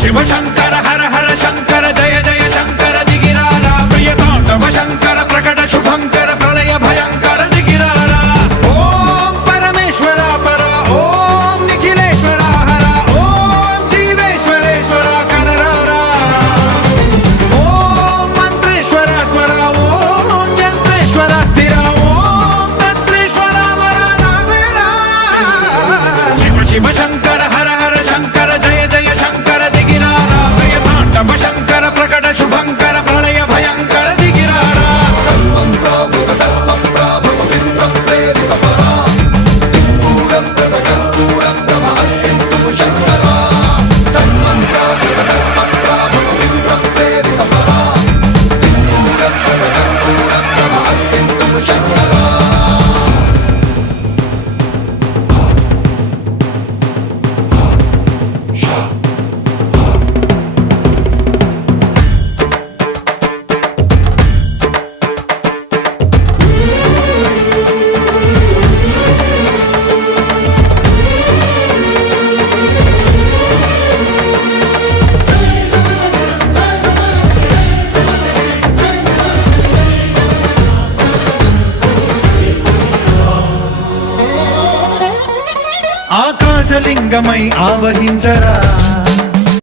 శివ శంకర హర హర శంకర జయ జయ శంకర దిగిరారా ప్రియతాండవ శంకర ప్రకట శుభంకర ప్రళయ భయంకర దిగిరారా ఓం పరమేశ్వర పర ఓం నిఖిలేశ్వర హర ఓం జీవేశ్వరేశ్వర కనరారా ఓం మంత్రేశ్వర స్వర ఓం యంత్రేశ్వర స్థిర ఓం తంత్రేశ్వర వర నావేరా శివ శివ శంకర హర హర శంకర జయ జయ శంకర దిగిరారా ప్రియతాండవ శంకర ప్రకట శుభంకర ప్రళయ భయంకర దిగిరారా ఆకాశలింగమై ఆవహించరా